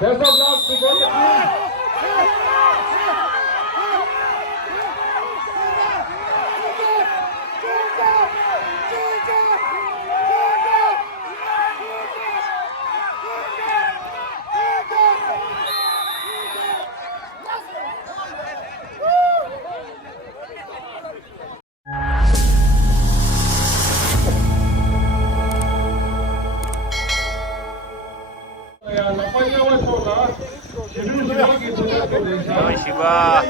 Best of luck to both the teams. 시바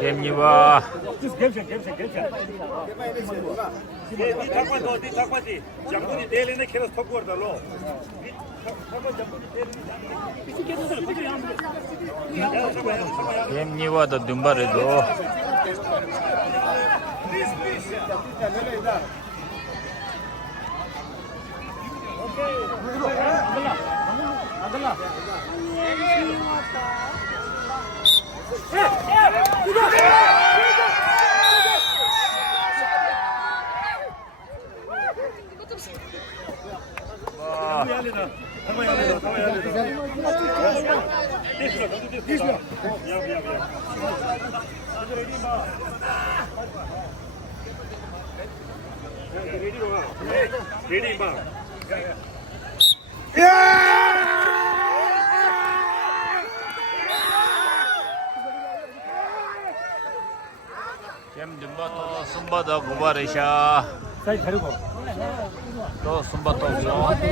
겜니와 겜니와도 눈바래도 겜 눈바토 숨바다 구바르샤 또 숨바토 없어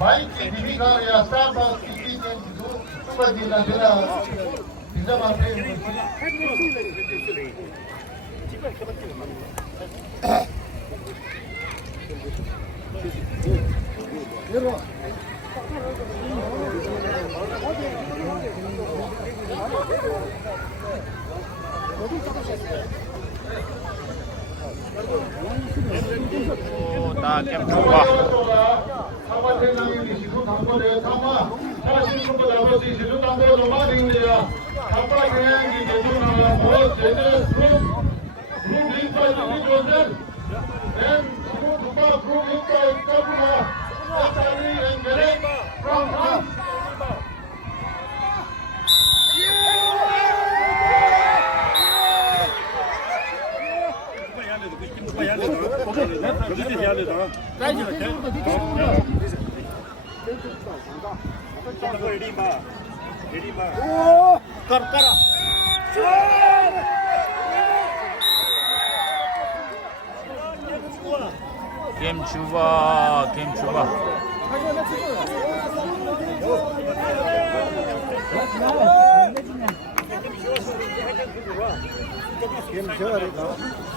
बाइक की भूमिका या स्टारबक्स की टीचर जो सुबह जिला जिला जिला 다 겜 좋아 김추바.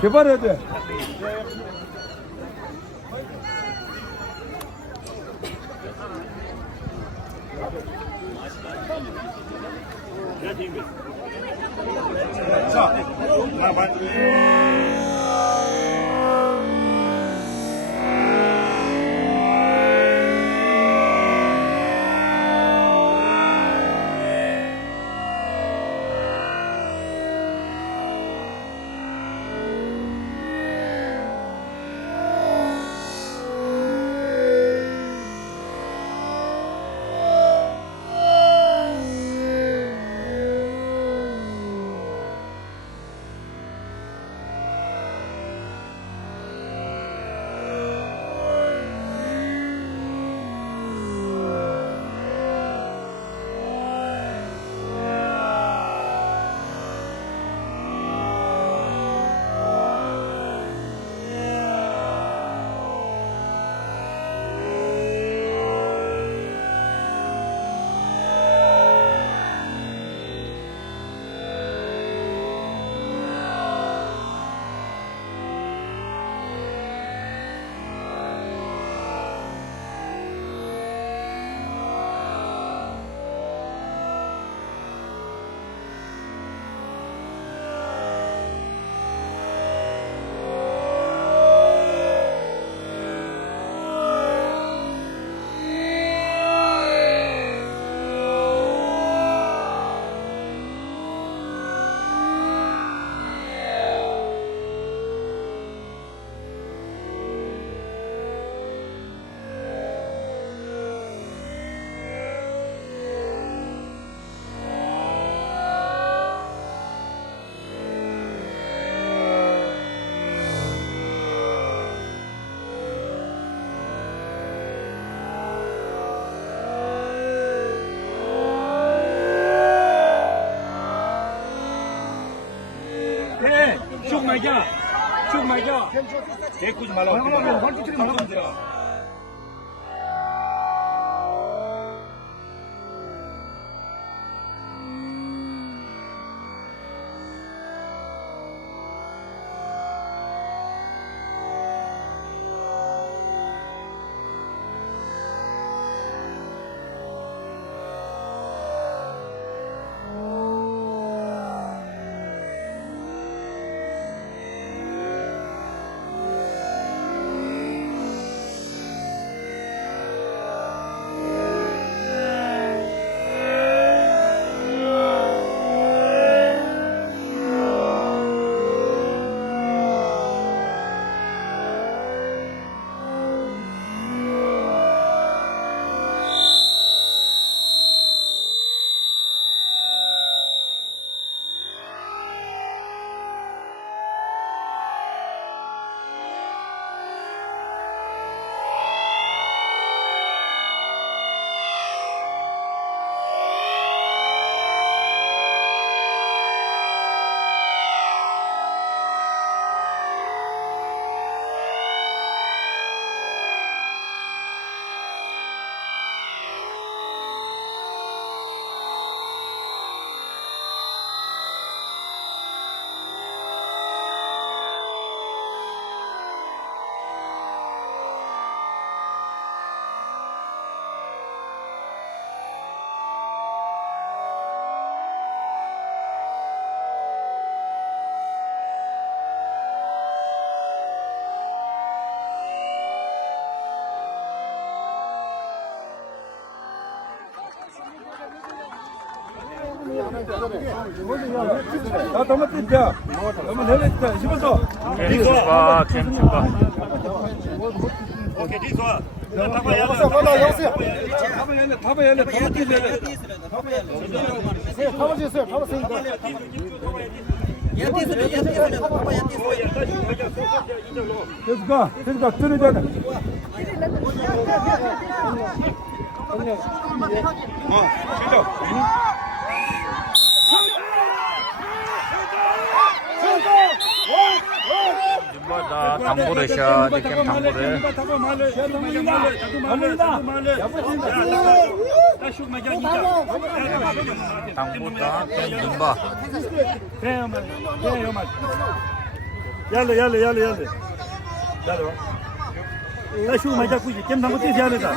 개발해야 돼. 쭉 말자. 개꾸지 말라고. 나 담아 뜯자. 너무 내렸다. 집어서. 김추바. 오케이, đi rồi. 됐어. 들어잖아. 줌바다. 당구르샤 지금 당구르 당구다 겜ba يلا يلا يلا يلا يلا لا شو ما جا كوجي كم تمو تي يلا ده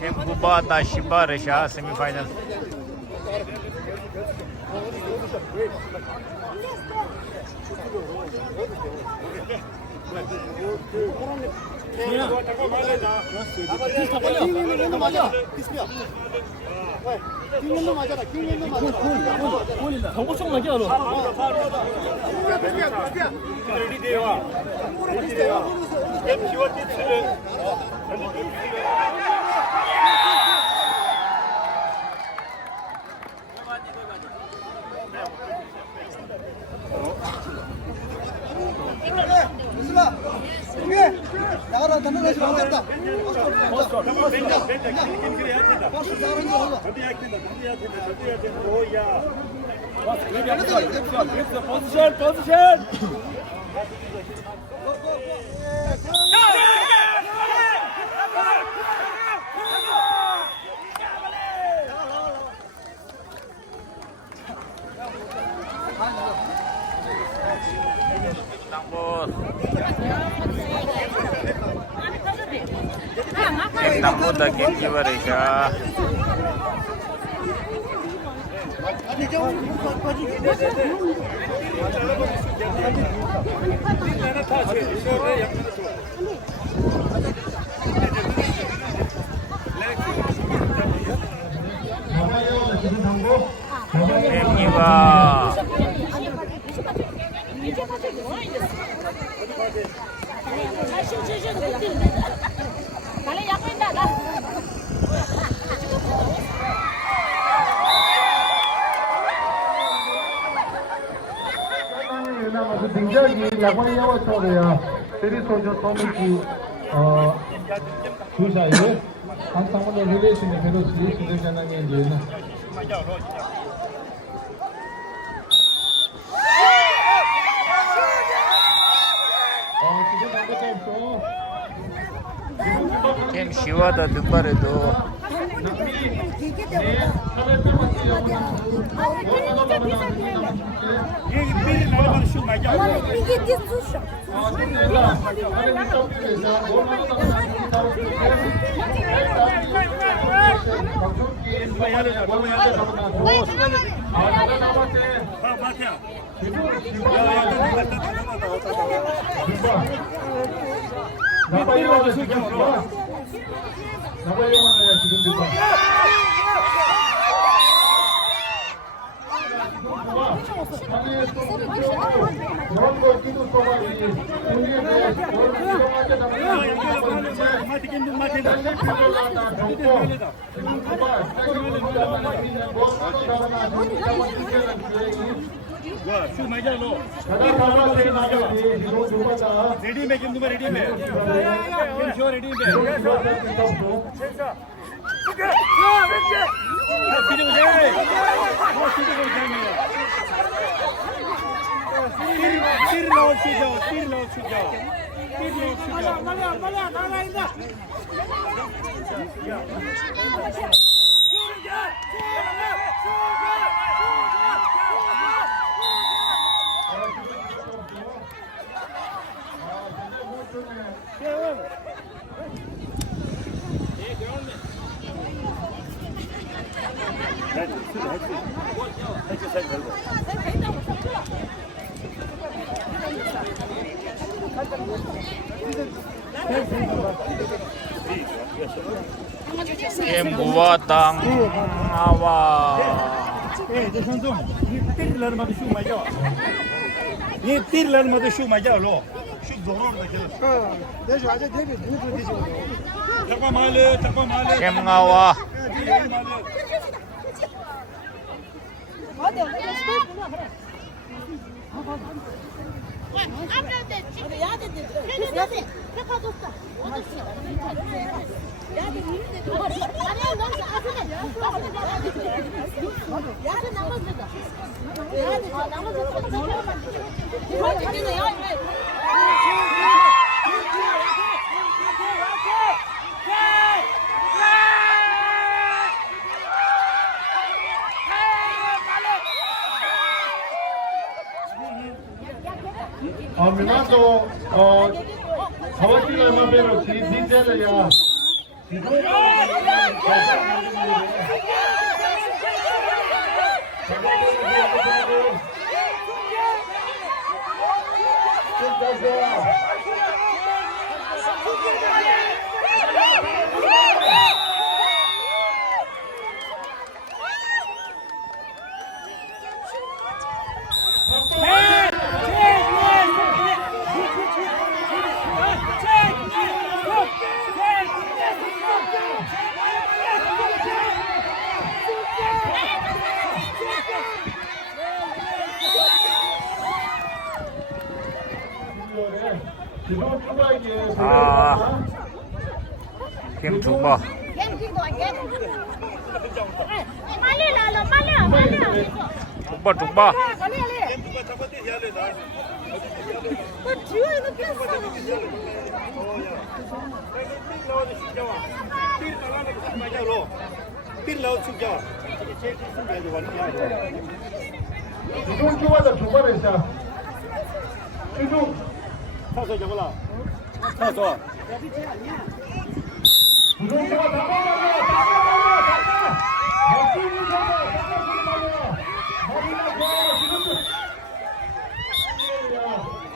겜부바 다시바르샤 세미파이널 나가라 단단하지 말자. 포지션 포지션 당구다 겜기바르샤 겜기바 굉장히 야구에 야구처래요. 세리소저 소문기 두 사이에 한상원의 릴레이션의 베로스 수대자랑의 이제는 지금 아무것도 없어. 겜시와다 늑바레도 रेडी में गेम रेडी में गेम शो रेडी में 겜부와 당아와 예, 저 선수 tirlerime de şu maca var. Niye tirlerime de şu maca lo? Şu zoror da gelir. Dejo, acı değil mi? Bunu da dejo. Tamam hali, tamam hali. Kim nawa? Hadi hadi göster bunu bırak. Hadi ya dedi. Ya dedi. Ne kadar usta. Ya dedi. Araya nasıl asıl? Ya dedi namaz dedi. Ya dedi namaz dedi. Hadi dedi ya. Aminando, Kawakila Mabero, si dice ya. Kim Tuba. Tuba. Chúng chú là chú bắt được sao? Chú. 사서 저거라. 사서.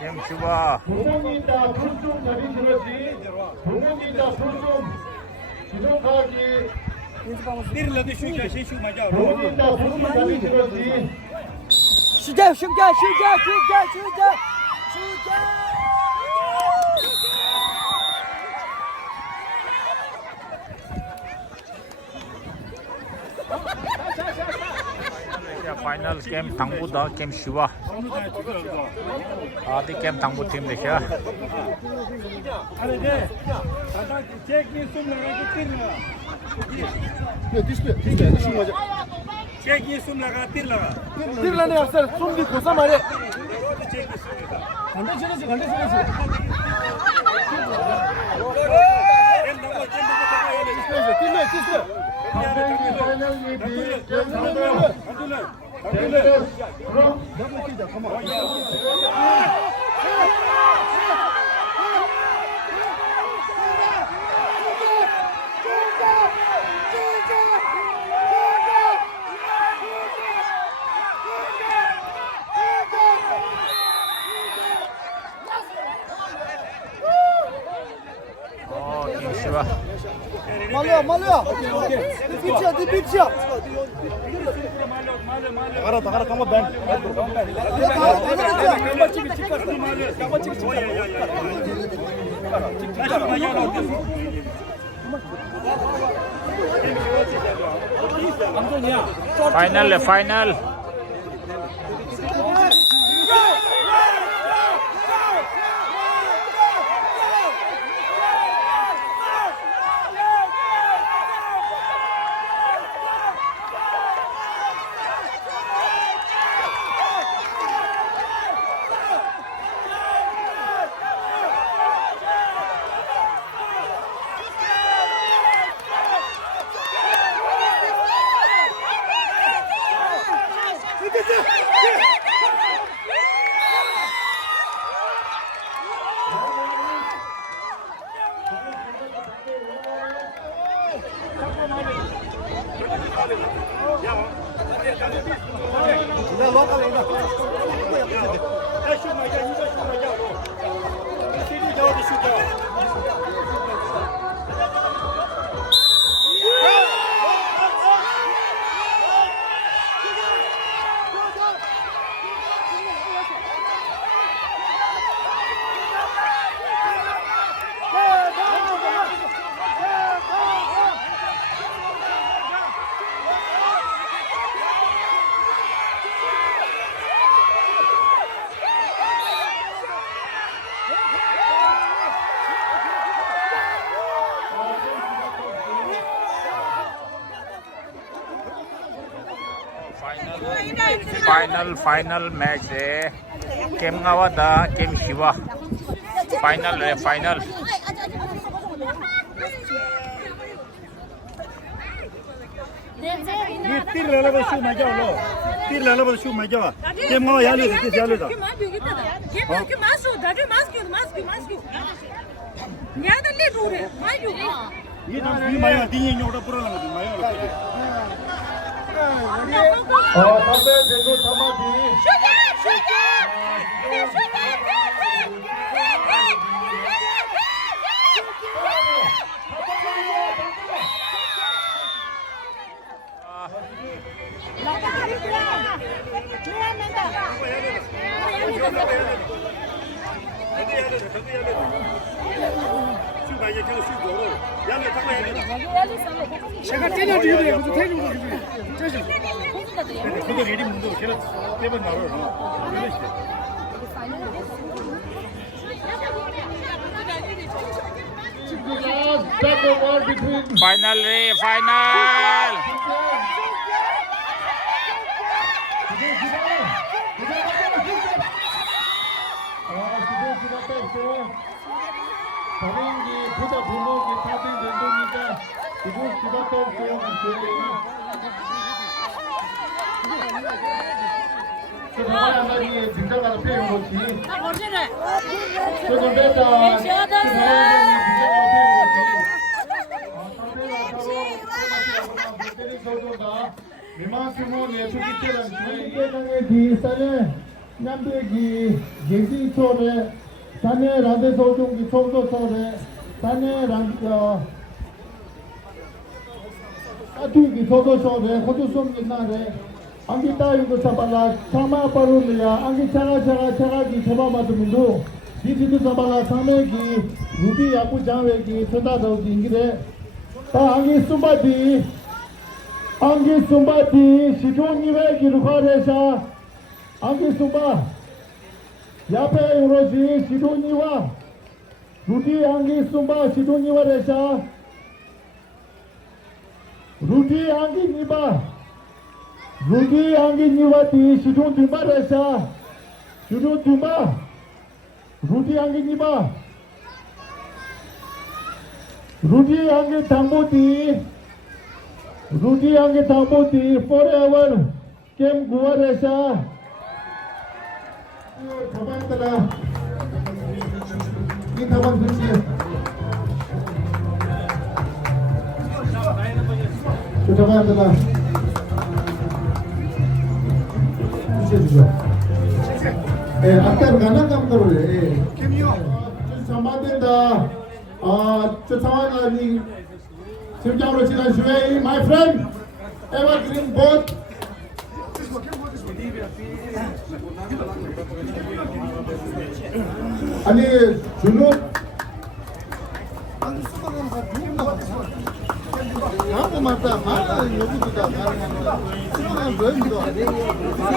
Kim Tuba. 동원이다 풀좀 자리 들었지. 동원이다 풀좀 지속하기. tirlerde şu yaşa şu maca. 동원이다 풀좀 자리 들었지. Şurada, şurada, şurada, şurada, şurada. Şurada. Final game 당구다 game 시와. 아디 game 당구 팀 되셔. Hadi de. Adam çek sumlaga tirla. Düştü, şu maca. çek sumlaga tirla. Tirla ne yapsın? Sum bir kosa mare. çek Ganda çenesi, ganda çenesi. Tirla, tirla. Final meeting. Kim 시와. Malıyor, malıyor. Dipçi, dipçi. Takara takara kama ben. Final final. Final match है केमगावा दा केम शिवा फाइनल है final tir lala ba shu ma jaw lo tir lala ba shu ma jaw kem ma ya le ti ya le da ये तो भी माया दी ये नोटा पूरा लगा दी माया 선배 대구 사마디 제가 때려줘야 돼요. 그래서 태주고 그러지. 그거 레디 문도 걔가 깨번 나로 second war between फाइनल रे फाइनल 더빙기 부자 부모기 타빙 된도니까 지금 기다려 보면 그 사람이 등장하는 표현 거지. 조금 뺐다. 미만큼은 예쁘기 때문에 이때는 기 산에 남대기 예지초래 산에 라데 소중기 총도초래 산에 란저 아투기 소도초래 호주송기 나래 안기 따위도 잡아라 차마 빠루리야 안기 차가기 잡아마드문도 디지도 잡아라 사매기 루디 야구 장외기 천다도기 인기래 다 안기 숨바디 시종니웨 기루카레샤 안기 숨바 야페 유로시 시종니와 루디 안기 숨바 시종니와레샤 루디 안기 니바 루디 안기 니와티 시종니바레샤 시종니바 루디 안기 니바 루디 안기 당보티 루디 안기 당보티 forever 게임 구하레샤 가만있다가 이 가만 그렇지 가만있다가 주시해주죠 예, 아까 가난 감독을 예. 전반된다 저 상황이 실장으로 지난 슈웨이 my friend evergreen boat 아니 준호 나도 맞다 여기다 뭐인도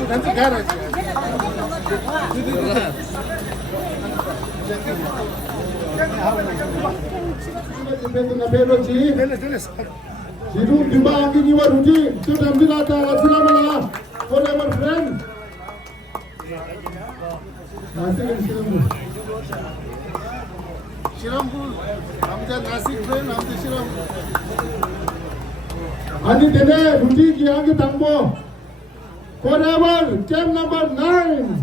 같이 가라지 지금 유방이니와 루지 저 담비라다 슬라마라 forever friend 시람불 남자 나식 프렌드 남자 시람불 아니 되네 루지 기한기 당보 forever 게임 넘버 9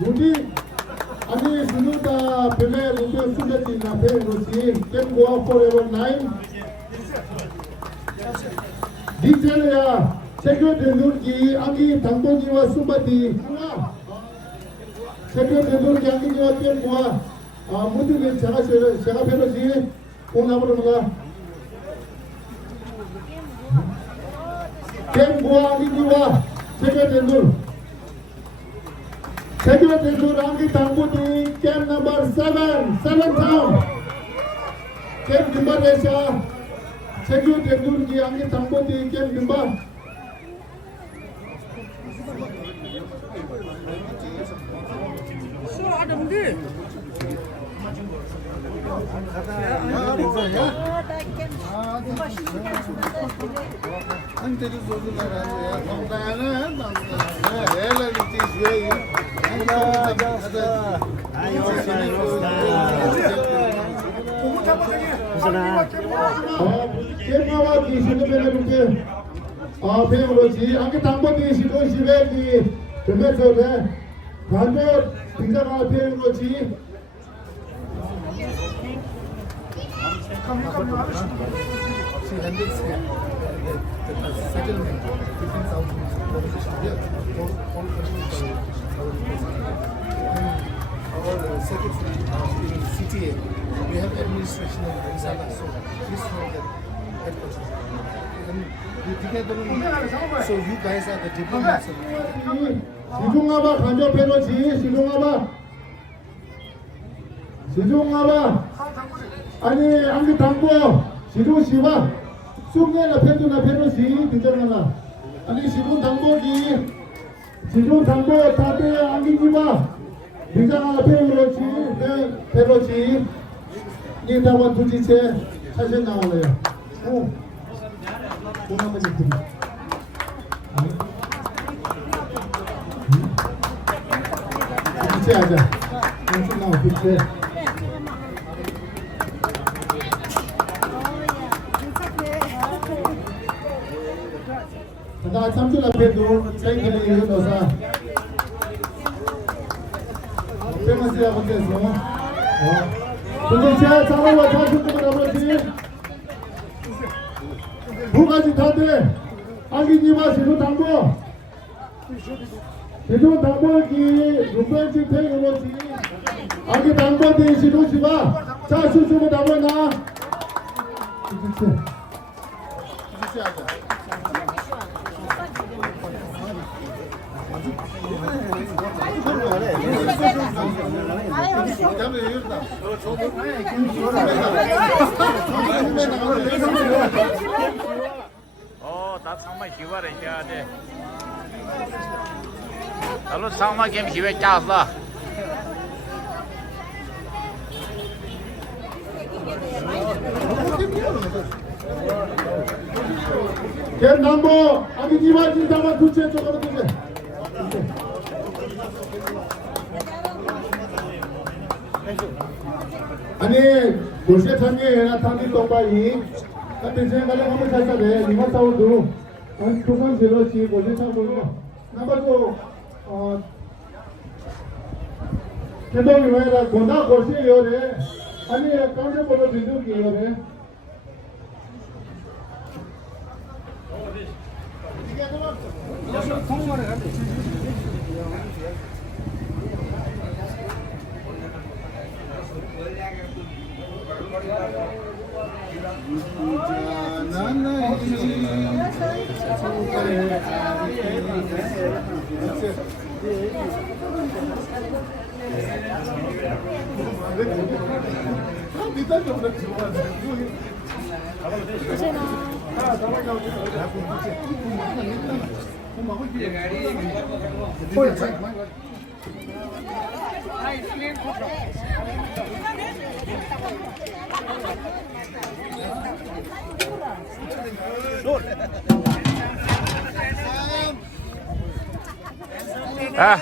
루지 아니 준우다 벨레 루지 수제티 나페 루지 게임 고아 forever 9 디젤이야 세계 대누르기 아기 당보지와 수바디 하나 세계 대누르기 아기와 게임과 모두들 제가 배러지 오나버는가 게임과 아기와 세계 대누르 아기 당보지 게임 넘버 7 타운 게임 김바레샤 세계 대누르기 아기 당보지 게임 김바 adam들. 한테도 소주나라야. 건강하는 남자. 엘리티 주의. केरनावा की सिने मेरे रुके फेमरोजी आगे तांबो की सिनो सिवे की फेमरो है भांडो पिज्जा का फेमरोजी CTA. We have administration in Arizona, so please know that headquarters. And we together, so you guys are the diplomats. 시종아바 간접 페로지 시종아바 아니 안기 당보 시종시와 쑥내나 페도나 페로지 비정하나 아니 시종 당보기 시종 당보 타대 안기지마 비정하나 페로지 페로지 이다원 두지체 사실 나오네요. 오, 고마워 좀. 두지체하자. 무슨 나오 두지체. 나 삼촌 앞에도 사이클을 이거 넣어서 페마스야 건데서. 도대체 장어와 자식들을 아버지 두 가지 다 돼. 아기니와 시도 당보 시도 당보기 눈변지 태우로지 아기 당보 대 시도 시바 자 수수고 당보나 주주체 하자. 다 상마 기와래 이제 나로 상마 게임 기회 짜서 남보 아기니와 진상만 두채 쪽으로 두채 아니 요새 tangi tangi tombai tapi saya kalau kamu saja deh 5 tahun dulu tukang jelosi boleh tahu nampak tu kita ni mana guna kursi yore ani kamu boleh video yore 아